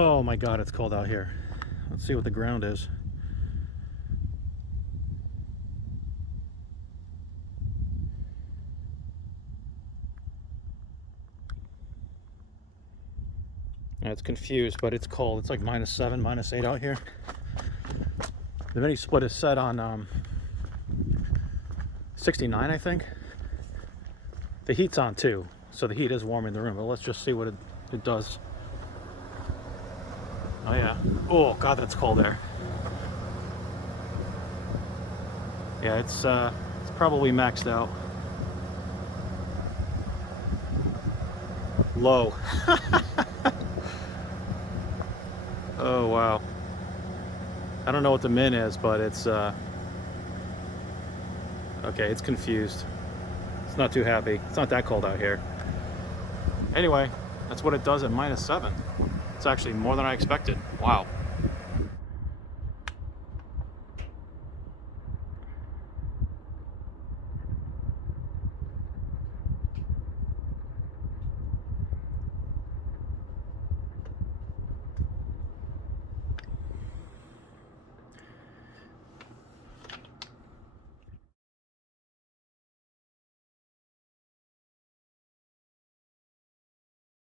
Oh my God, it's cold out here. Let's see what the ground is. Yeah, it's confused, but it's cold. It's like -7, -8 out here. The mini split is set on 69, I think. The heat's on too, so the heat is warming the room, but let's just see what it does. Oh yeah. Oh God, that's cold there. Yeah, it's probably maxed out. Low. Oh wow. I don't know what the min is, but it's okay, it's confused. It's not too happy. It's not that cold out here. Anyway, that's what it does at -7. It's actually more than I expected. Wow.